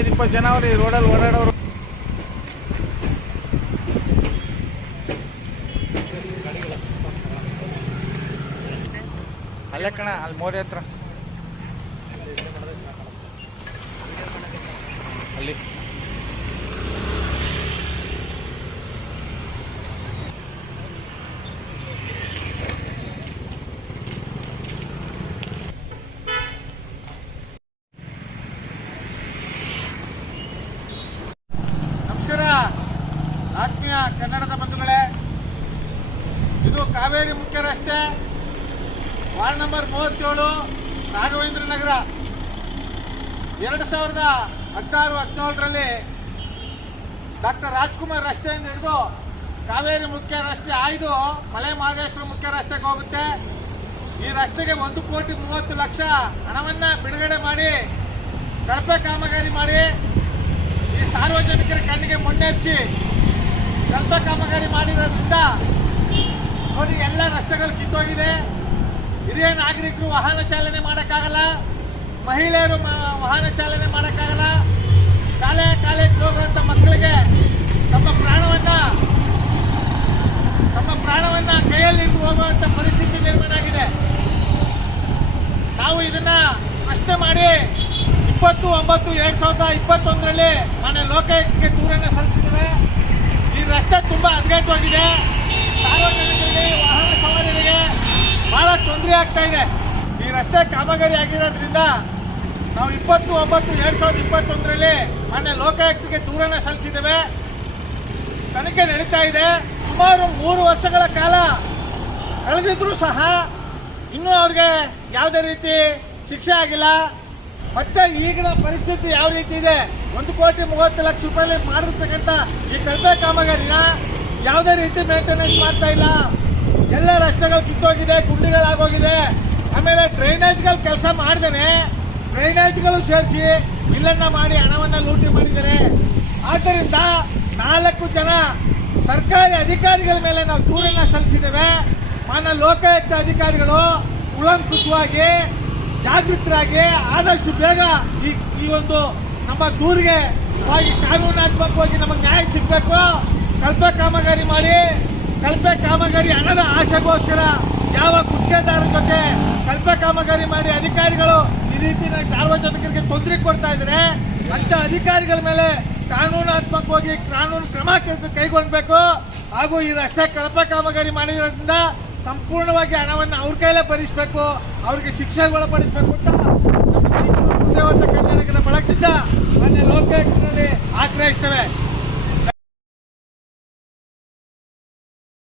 ಹದಿನೈದು ಇಪ್ಪತ್ತು ಜನ ಅವ್ರಿ ರೋಡಲ್ಲಿ ಓಡಾಡೋರು. ಅಲ್ಲೇ ಕಣ ಅಲ್ಲಿ ಮೋರಿ ಹತ್ರ. ಅಲ್ಲಿ. ಕನ್ನಡದ ಬಂಧುಗಳೇ, ಇದು ಕಾವೇರಿ ಮುಖ್ಯ ರಸ್ತೆ ವಾರ್ಡ್ ನಂಬರ್ ಮೂವತ್ತೇಳು ರಾಘವೇಂದ್ರ ನಗರ ಎರಡು ಸಾವಿರದ ಹದಿನಾರು, ಹದಿನೇಳರಲ್ಲಿ ಡಾಕ್ಟರ್ ರಾಜ್ಕುಮಾರ್ ರಸ್ತೆಯಿಂದ ಹಿಡಿದು ಕಾವೇರಿ ಮುಖ್ಯ ರಸ್ತೆ ಆಯ್ದು ಮಲೆ ಮಹದೇಶ್ವರ ಮುಖ್ಯ ರಸ್ತೆಗೆ ಹೋಗುತ್ತೆ. ಈ ರಸ್ತೆಗೆ ಒಂದು ಕೋಟಿ ಮೂವತ್ತು ಲಕ್ಷ ಹಣವನ್ನು ಬಿಡುಗಡೆ ಮಾಡಿ, ಕಳಪೆ ಕಾಮಗಾರಿ ಮಾಡಿ, ಈ ಸಾರ್ವಜನಿಕರ ಕಣ್ಣಿಗೆ ಮಣ್ಣೆಚ್ಚಿ ಕಳಪೆ ಕಾಮಗಾರಿ ಮಾಡಿರೋದ್ರಿಂದ ನೋಡಿ, ಎಲ್ಲ ರಸ್ತೆಗಳು ಕಿತ್ತೋಗಿದೆ. ಹಿರಿಯ ನಾಗರಿಕರು ವಾಹನ ಚಾಲನೆ ಮಾಡೋಕ್ಕಾಗಲ್ಲ. ಮಹಿಳೆಯರು ವಾಹನ ಚಾಲನೆ ಮಾಡೋಕ್ಕಾಗಲ್ಲ. ಶಾಲೆ ಕಾಲೇಜಿಗೆ ಹೋಗುವಂಥ ಮಕ್ಕಳಿಗೆ ತಮ್ಮ ಪ್ರಾಣವನ್ನು ತಮ್ಮ ಪ್ರಾಣವನ್ನು ಕೈಯಲ್ಲಿ ಹೋಗುವಂಥ ಪರಿಸ್ಥಿತಿ ನಿರ್ಮಾಣ ಆಗಿದೆ. ನಾವು ಇದನ್ನು ಪ್ರಶ್ನೆ ಮಾಡಿ ಇಪ್ಪತ್ತು, ಒಂಬತ್ತು, ಎರಡು ಸಾವಿರದ ಇಪ್ಪತ್ತೊಂದರಲ್ಲಿ ಮಾನ್ಯ ಲೋಕಾಯುಕ್ತಕ್ಕೆ ದೂರನ್ನು ಸಲ್ಲಿಸಿದ್ದೇವೆ ಈ ರಸ್ತೆ ತುಂಬಾ ಹದಗೆಟ್ಟೋಗಿದೆ ಸಾರ್ವಜನಿಕರಿಗೆ ವಾಹನ ಸವಾರರಿಗೆ ಬಹಳ ತೊಂದರೆ ಆಗ್ತಾ ಇದೆ. ಈ ರಸ್ತೆ ಕಾಮಗಾರಿ ಆಗಿರೋದ್ರಿಂದ ನಾವು ಇಪ್ಪತ್ತು, ಒಂಬತ್ತು, ಎರಡ್ ಸಾವಿರದ ಇಪ್ಪತ್ತೊಂದರಲ್ಲಿ ಮಾನ್ಯ ಲೋಕಾಯುಕ್ತಕ್ಕೆ ದೂರನ ಸಲ್ಲಿಸಿದ್ದೇವೆ. ತನಿಖೆ ನಡೀತಾ ಇದೆ. ಸುಮಾರು ಮೂರು ವರ್ಷಗಳ ಕಾಲ ಕಳೆದಿದ್ರೂ ಸಹ ಇನ್ನೂ ಅವ್ರಿಗೆ ಯಾವುದೇ ರೀತಿ ಶಿಕ್ಷೆ ಆಗಿಲ್ಲ. ಮತ್ತೆ ಈಗಿನ ಪರಿಸ್ಥಿತಿ ಯಾವ ರೀತಿ ಇದೆ? ಒಂದು ಕೋಟಿ ಮೂವತ್ತು ಲಕ್ಷ ರೂಪಾಯಿ ಮಾಡಿರ್ತಕ್ಕಂಥ ಈ ಕಳಪೆ ಕಾಮಗಾರಿನ ಯಾವುದೇ ರೀತಿ ಮೇಂಟೆನೆನ್ಸ್ ಮಾಡ್ತಾ ಇಲ್ಲ. ಎಲ್ಲ ರಸ್ತೆಗಳು ಕಿತ್ತೋಗಿದೆ, ಗುಂಡಿಗಳಾಗೋಗಿದೆ. ಆಮೇಲೆ ಡ್ರೈನೇಜ್ಗಳು ಕೆಲಸ ಮಾಡ್ದೇನೆ. ಡ್ರೈನೇಜ್ಗಳು ಸೇರಿಸಿ ಬಿಲ್ಲನ್ನು ಮಾಡಿ ಹಣವನ್ನು ಲೂಟಿ ಮಾಡಿದ್ದಾರೆ. ಆದ್ದರಿಂದ ನಾಲ್ಕು ಜನ ಸರ್ಕಾರಿ ಅಧಿಕಾರಿಗಳ ಮೇಲೆ ನಾವು ದೂರನ್ನ ಸಲ್ಲಿಸಿದ್ದೇವೆ. ಮಾನ ಲೋಕಾಯುಕ್ತ ಅಧಿಕಾರಿಗಳು ಕುಲಂಕುಷವಾಗಿ ಜಾಗೃತರಾಗಿ ಆದಷ್ಟು ಬೇಗ ಈ ಈ ಒಂದು ನಮ್ಮ ದೂರಿಗೆ ಹೋಗಿ ಕಾನೂನಾತ್ಮಕವಾಗಿ ನಮಗೆ ನ್ಯಾಯ ಸಿಗಬೇಕು. ಕಲ್ಪೆ ಕಾಮಗಾರಿ ಮಾಡಿ, ಕಲ್ಪೆ ಕಾಮಗಾರಿ ಹಣದ ಆಶೆಗೋಸ್ಕರ ಯಾವ ಗುತ್ತಿಗೆದಾರರ ಜೊತೆ ಕಲ್ಪೆ ಕಾಮಗಾರಿ ಮಾಡಿ ಅಧಿಕಾರಿಗಳು ಈ ರೀತಿ ಸಾರ್ವಜನಿಕರಿಗೆ ತೊಂದರೆ ಕೊಡ್ತಾ ಇದ್ದಾರೆ ಅಂತ ಅಧಿಕಾರಿಗಳ ಮೇಲೆ ಕಾನೂನಾತ್ಮಕವಾಗಿ ಕಾನೂನು ಕ್ರಮ ಕೈಗೊಳ್ಳಬೇಕು ಹಾಗೂ ಈ ರಸ್ತೆ ಕಳಪೆ ಕಾಮಗಾರಿ ಮಾಡಿರೋದ್ರಿಂದ ಸಂಪೂರ್ಣವಾಗಿ ಹಣವನ್ನು ಅವ್ರ ಕೈಲೇ ಭರಿಸ್ಬೇಕು ಅವ್ರಿಗೆ ಶಿಕ್ಷೆಗೆ ಒಳಪಡಿಸ್ಬೇಕು ಅಂತ ಕರ್ನಾಟಕದ ಬಳಗದಿಂದ ಮಾನ್ಯ ಲೋಕಾಯುಕ್ತರಲ್ಲಿ ಆಗ್ರಹಿಸ್ತೇವೆ.